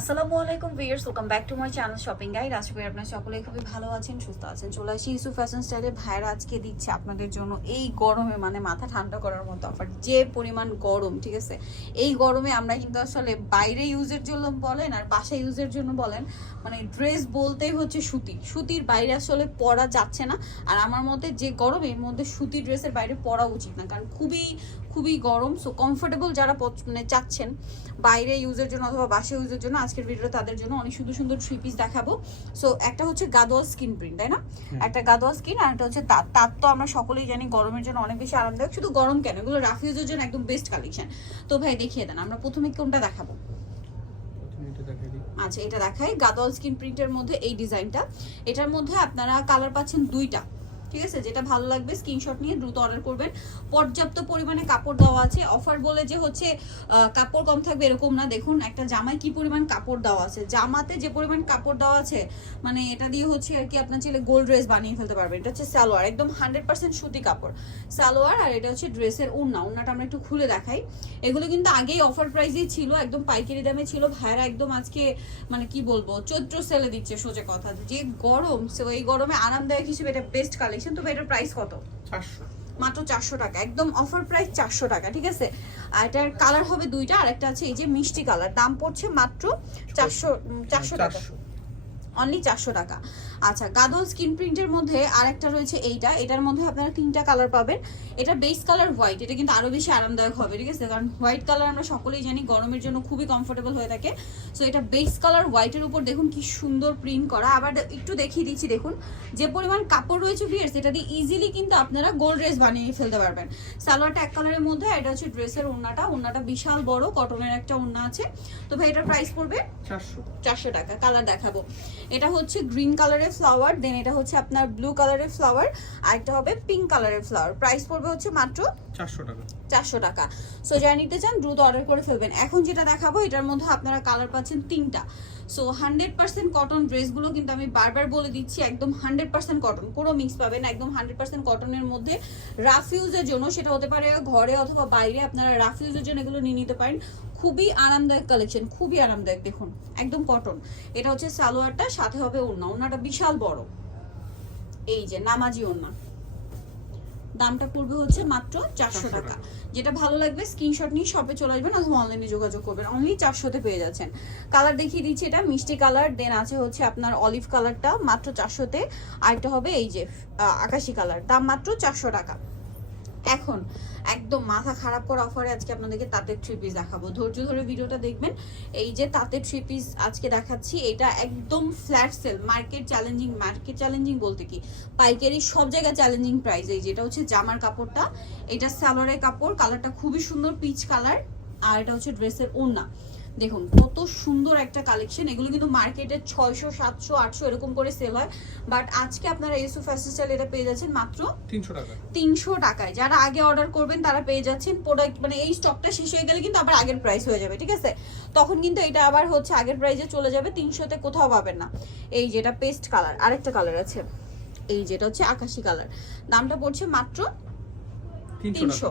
আসসালামু আলাইকুম viewers welcome back to my channel shopping guide আশা করি আপনারা সকলেই খুবই ভালো আছেন, সুস্থ আছেন। চলে আসি ইউসুফ ফ্যাশন স্টাইলে ভাইরা আজকে দিচ্ছে আপনাদের জন্য এই গরমে মানে মাথা ঠান্ডা করার মতো অফার যে পরিমাণ গরম, ঠিক আছে? এই গরমে আমরা কিন্তু আসলে বাইরে ইউজের জন্য বলেন আর বাসায় ইউজের জন্য বলেন মানে ড্রেস বলতেই হচ্ছে সুতি। সুতির বাইরে আসলে পরা যাচ্ছে না। আর আমার মতে যে গরম, এর মধ্যে সুতি ড্রেসের বাইরে পরা উচিত না। কারণ খুবই খুবই গরম সো কমফোর্টেবল যারা মানে চাচ্ছেন বাইরে ইউজের জন্য অথবা বাসে ইউজের জন্য আজকের ভিডিও তাদের জন্য অনেক সুন্দর সুন্দর থ্রি পিস দেখাবো। সো একটা হচ্ছে গাদোয়াল স্কিন প্রিন্ট তাই না? একটা গাদোয়াল স্কিন আর একটা হচ্ছে তাঁত। তাঁত তো আমরা সকলেই জানি গরমের জন্য অনেক বেশি আরামদায়ক। শুধু গরম কেন? এগুলো রাফিউজের জন্য একদম বেস্ট কালেকশন তো ভাই দেখিয়ে দেন। আমরা প্রথমে কোনটা দেখাবো? আচ্ছা এটা দেখাই। গাদল স্কিন প্রিন্টের মধ্যে এই ডিজাইনটা এটার মধ্যে আপনারা কালার পাচ্ছেন দুইটা। ঠিক আছে? যেটা ভালো লাগবে স্ক্রিনশট নিয়ে দ্রুত অর্ডার করবেন। পর্যাপ্ত পরিমাণে কাপড় দেওয়া আছে। অফার বলে যে হচ্ছে কাপড় কম থাকবে এরকম না। দেখুন, একটা জামায় কি পরিমাণ কাপড় দেওয়া আছে। জামাতে যে পরিমাণ কাপড় দেওয়া আছে মানে এটা দিয়ে হচ্ছে আর কি আপনার ছেলে গোল্ড ড্রেস বানিয়ে ফেলতে পারবেন এটা হচ্ছে সালোয়ার, একদম হান্ড্রেড পার্সেন্ট সুতি কাপড়। সালোয়ার আর এটা হচ্ছে ড্রেসের ওড়না। ওড়নাটা আমরা একটু খুলে দেখাই। এগুলো কিন্তু আগেই অফার প্রাইসেই ছিল, একদম পাইকারি দামে ছিল। ভাইরা একদম আজকে মানে কি বলব, চৈত্র সেলে দিচ্ছে, সোজা কথা। যে গরম সে এই গরমে আরামদায়ক হিসেবে এটা বেস্ট কালেকশন তবে এটার প্রাইস কত? চারশো। মাত্র চারশো টাকা একদম অফার প্রাইস চারশো টাকা ঠিক আছে? আর এটার কালার হবে দুইটা আর একটা আছে এই যে মিষ্টি কালার দাম পড়ছে মাত্র চারশো চারশো টাকা। চারশো। অনলি চারশো টাকা। আচ্ছা গাদল স্কিন প্রিন্টের মধ্যে আরেকটা রয়েছে এইটা। এটার মধ্যে আপনারা তিনটা কালার পাবেন। এটা বেস কালার হোয়াইট এটা কিন্তু আরও বেশি আরামদায়ক হবে ঠিক আছে? কারণ হোয়াইট কালার আমরা সকলেই জানি গরমের জন্য খুবই কমফোর্টেবল হয়ে থাকে। সো এটা বেস কালার হোয়াইটের উপর দেখুন কি সুন্দর প্রিন্ট করা। আবার একটু দেখিয়ে দিচ্ছি দেখুন। যে পরিমাণ কাপড় রয়েছে ভিয়ার্স এটা দিয়ে ইজিলি কিন্তু আপনারা গোল্ড ড্রেস বানিয়ে ফেলতে পারবেন। সালোয়ারটা এক কালারের মধ্যে এটা হচ্ছে ড্রেসের ওড়নাটা ওড়নাটা বিশাল বড় কটনের একটা ওড়না আছে। তো ভাই এটার প্রাইস পড়বে? চারশো। চারশো টাকা। কালার দেখাবো। এটা হচ্ছে গ্রিন কালারের ফ্লাওয়ার দেন এটা হচ্ছে আপনার ব্লু কালারের ফ্লাওয়ার আর একটা হবে পিঙ্ক কালারের ফ্লাওয়ার। প্রাইস পড়বে হচ্ছে মাত্র চারশো টাকা। চারশো টাকা। সো যারা নিতে চান দ্রুত অর্ডার করে ফেলবেন। এখন যেটা দেখাবো এটার মধ্যে আপনারা কালার পাচ্ছেন তিনটা। সো হান্ড্রেড পার্সেন্ট কটন ড্রেসগুলো কিন্তু আমি বারবার বলে দিচ্ছি একদম হান্ড্রেড পার্সেন্ট কটন কোনো মিক্স পাবেন না, একদম হান্ড্রেড পার্সেন্ট কটনের মধ্যে। রাফ ইউজের জন্য সেটা হতে পারে ঘরে অথবা বাইরে আপনারা রাফ ইউজের জন্য এগুলো নিয়ে নিতে পারেন। খুবই আরামদায়ক কালেকশন খুবই আরামদায়ক দেখুন একদম কটন এটা হচ্ছে সালোয়ারটা সাথে হবে ওড়না। ওড়নাটা বিশাল বড়। এই যে নামাজি ওড়না। দামটা পড়বে হচ্ছে মাত্র চারশো 400 টাকা। যেটা ভালো লাগবে স্ক্রিনশট নিয়ে শপে চলে আসবেন অথবা অনলাইনে যোগাযোগ করবেন। অনলি চারশোতে পেয়ে যাচ্ছেন। কালার দেখিয়ে দিচ্ছি এটা মিষ্টি কালার দেন আছে হচ্ছে আপনার অলিভ কালারটা মাত্র চারশোতে। আরেকটা হবে এই যে আকাশি কালার দাম মাত্র চারশো টাকা। এখন একদম মাথা খারাপ করা অফারে আজকে আপনাদেরকে তাঁতের থ্রি পিস দেখাবো। ধৈর্য ধরে ভিডিওটা দেখবেন। এই যে তাঁতের থ্রি পিস আজকে দেখাচ্ছি, এটা একদম flat sale market challenging market challenging বলতে কি? পাইকারি সব জায়গায় চ্যালেঞ্জিং প্রাইস এই যেটা হচ্ছে জামার কাপড়টা, এটা স্যালোয়ারের কাপড় কালারটা খুবই সুন্দর পিচ কালার আর এটা হচ্ছে ড্রেসের ওড়না। দেখুন কত সুন্দর একটা কালেকশন এগুলো কিন্তু মার্কেটে ছয়শো সাতশো আটশো এরকম করে সেল হয়। বাট আজকে আপনারা ইউসুফ ফ্যাশন স্টাইল এটা পেয়ে যাচ্ছেন মাত্র তিনশো টাকা তিনশো টাকায়। যারা আগে অর্ডার করবেন তারা পেয়ে যাচ্ছেন প্রোডাক্ট মানে এই স্টকটা শেষ হয়ে গেলে কিন্তু আবার আগের প্রাইস হয়ে যাবে ঠিক আছে? তখন কিন্তু এটা আবার হচ্ছে আগের প্রাইসে চলে যাবে তিনশোতে কোথাও পাবেন না। এই যেটা পেস্ট কালার আরেকটা কালার আছে। এই যেটা হচ্ছে আকাশি কালার দামটা পড়ছে মাত্র তিনশো তিনশো।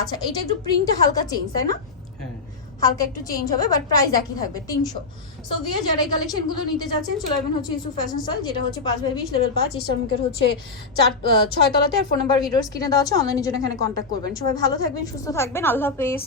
আচ্ছা এটা একটু প্রিন্টটা হালকা চেঞ্জ তাই না? হ্যাঁ। হালকা একটু চেঞ্জ হবে বাট প্রাইস একই থাকবে তিনশো। সো ভিয়া যারা এই কালেকশনগুলো নিতে যাচ্ছেন চলে আসবেন হচ্ছে ইসু ফ্যাশন সাল যেটা হচ্ছে পাঁচ বাই বিশ লেভেল পাঁচ ইস্টার মুখের হচ্ছে চার আহ, ছয় তলাতে আর ফোন নাম্বার ভিডিওস কিনে দেওয়া আছে অনলাইনের জন্য এখানে কন্ট্যাক্ট করবেন। সবাই ভালো থাকবেন সুস্থ থাকবেন আল্লাহ হাফেজ।